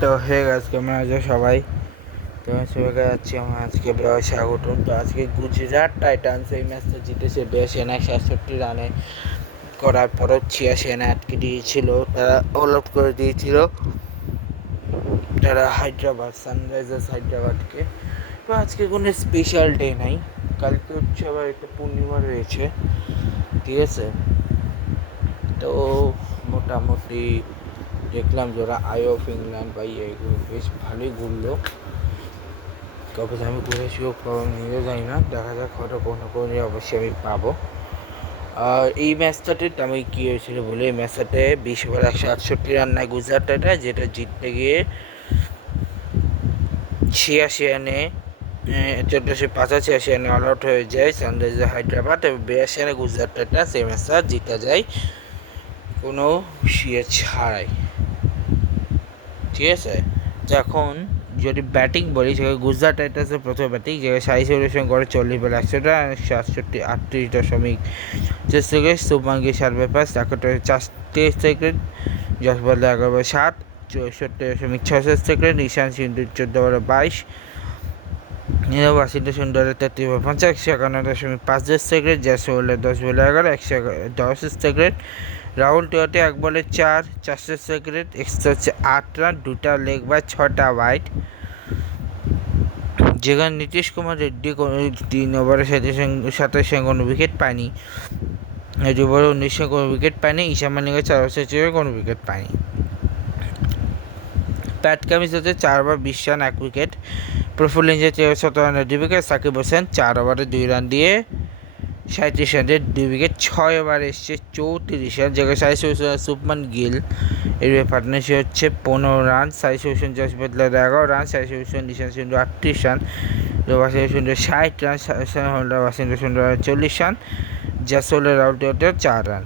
তো হয়ে গেছে কেমন আছো সবাই? তো সবাইকে যাচ্ছি আমার আজকে স্বাগতম। তো আজকে গুজরাট টাইটান্স এই ম্যাচটা জিতেছে 82 রানে করার পরও 86 রানে আটকে দিয়েছিল। তারা অল আউট করে দিয়েছিল তারা সানরাইজার্স হায়দ্রাবাদকে। তো আজকে কোনো স্পেশাল ডে নাই, কালকে হচ্ছে আবার একটা পূর্ণিমা রয়েছে, ঠিক আছে? তো মোটামুটি দেখলাম যে ওরা আই অফ ইংল্যান্ড বা এগুলো বেশ ভালোই ঘুরলো। কবে আমি ঘুরে সুযোগ পাবো নিজেও জানি না, দেখা যাক, হয়তো কোনো কোনো অবশ্যই আমি পাবো। আর এই ম্যাচটাতে আমি কী হয়েছিল বলে, এই ম্যাচটাতে 20 ওভার 168 রান নেয় গুজরাটটা, যেটা জিততে গিয়ে 86 রানে 1485 রানে অল আউট হয়ে যায় সানরাইজার্স হায়দ্রাবাদ, এবং 82 রানে গুজরাটটা সেই ম্যাচটা জিতে যায় কোনো ছাড়াই, ঠিক আছে? এখন যদি ব্যাটিং বলি, সেখানে গুজরাট টাইটান্সের প্রথম ব্যাটিং, যেখানে সাই সেলিব্রেশন করে 40 বলে 100 রান, 38.6 শুভমান গিল 7 ব্যাপার, তাকে 4 যশপাল 11 বলে 7, 64.66 ঈশান সিন্ধু 14 বলে 22, ওয়াশিংটন সুন্দরের 33 বলে 50, 51.5 জয়সওয়ালের 10 বলে 11, 110 রাহুল টিওয়াতে 1 বলে 4, 400 এক্সট্রা হচ্ছে 8 রান, 2টা লেগ বাই 6টা ওয়াইড। যেখানে নীতিশ কুমার রেড্ডি 3 ওভারে 27 কোনো উইকেট পায়নি, 2 ওভারে 19 কোনো উইকেট পায়নি, ঈশান মালিঙ্গা 4 ওভার কোনো উইকেট পায়নি। প্যাট কামিন্স হচ্ছে 4 ওভার 20 রান 1 উইকেট, প্রফুল্ল ইঞ্জে 17 রানের 2 উইকেট, সাকিব হোসেন 4 ওভারে 2 রান দিয়ে 37 রানের 2 উইকেট, 6 ওভারে এসছে 34 রান, যেখানে সাই শুভমান গিল এর পার্টনারশিপ হচ্ছে 15 রান, সাই হোসেন জস বাটলার 11 রান, সাই হোসেন ঈশান সিন্ধু 38 রান, ওয়াশিংটন সুন্দর 60 রান, ওয়াশিংটন সুন্দর 40 রান, জাসওয়ালের আউট 4 রান।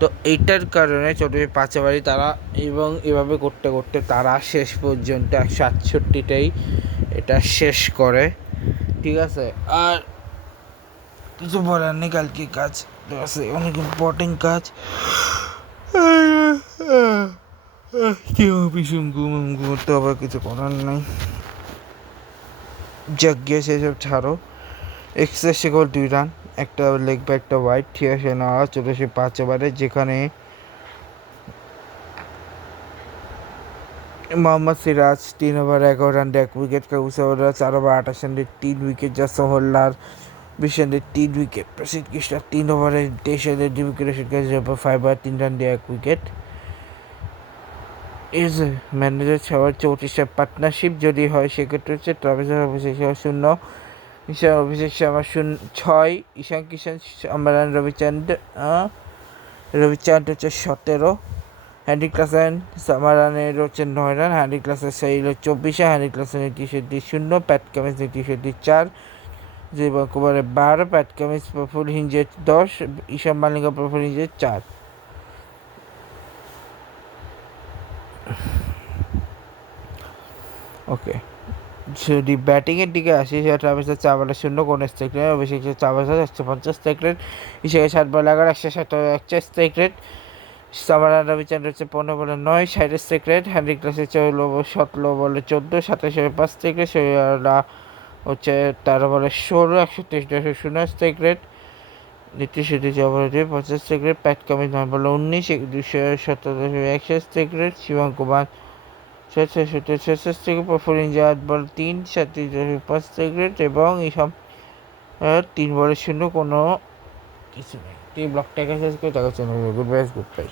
তো এইটার কারণে ছোটো 5 ওভারই তারা, এবং এভাবে করতে করতে তারা শেষ পর্যন্ত 168টাই এটা শেষ করে, ঠিক আছে? আর কিছু বলার নেই, কালকে কাজ আছে, অনেক ইম্পর্টেন্ট কাজ, ভীষণ ঘুমোতে হবে, কিছু করার নেই, যাক গিয়ে সেসব ছাড়ো। এক্সট্রা সেগোল 2 রান, একটা লেগ বা একটা ওয়াইড, 86 নেওয়া 5 ওভারে, যেখানে Mohammed Siraj 3 over 11 run 1 wicket, কাউসাউরা 4 ওভার 28 রানে 3 উইকেট, জাসওয়ালার 20 রানে 3 উইকেট, প্রসিদ্ধ কৃষ্ণ 3 ওভারে 23 রানে 2 উইকেট, 5 ওভার 3 রান দিয়ে 1 wicket. Is manager 6 over 34 partnership যদি হয় সেক্ষেত্রে হচ্ছে ট্রাভিস অভিষেক শর্মা 0, ঈশান অভিষেক শর্মা 6, ঈশান কিষান সম্রান রবিচাঁদ হচ্ছে 17, হ্যান্ডি ক্লাসেন সামারানের হচ্ছে 9 রান, হ্যান্ডি ক্লাসের সাইল 24, হ্যান্ডি ক্লাসেনের টি-শার্টটি 0, প্যাট কামিন্সের টি-শার্টটি 4, জীবন কুমারের 12, প্যাট কামিন্স প্রফুল হিঞ্জের 10, ঈশান মালিঙ্গা প্রফুল হিঞ্জের 4। ওকে, যদি ব্যাটিংয়ের দিকে আসি, সেটা ট্রাভিসের 4 বলে 0 কোনো স্ট্রাইক রেট, অভিষেকের 4 বলে 150 স্ট্রাইক রেট, ঈশানের 7 বলে 11 141 স্ট্রাইক রেট, সামারান রবিচাঁদ হচ্ছে 15 বলে 9 60 স্ট্রাইক রেট, হ্যান্ডি ক্লাসের 17 বলে 14 27 স্ট্রাইক রেট, শরীরা হচ্ছে 13 বলে 16 123.0 স্ট্রাইক রেট, নীতিশ রেড্ডি 4 বলে 50 স্ট্রাইক রেট, প্যাট কামিন্স 9 বলে 19 217.1 স্ট্রাইক রেট, শিবম কুমার 66 থেকে প্রফুল ইঞ্জে 8 বল 3 37.5 স্ট্রাইক রেট, এবং এইসব 3 বলে 0 কোনো কিছু নেই। টিম ব্লকটাকে শেষ করে তাকে গুড বাই।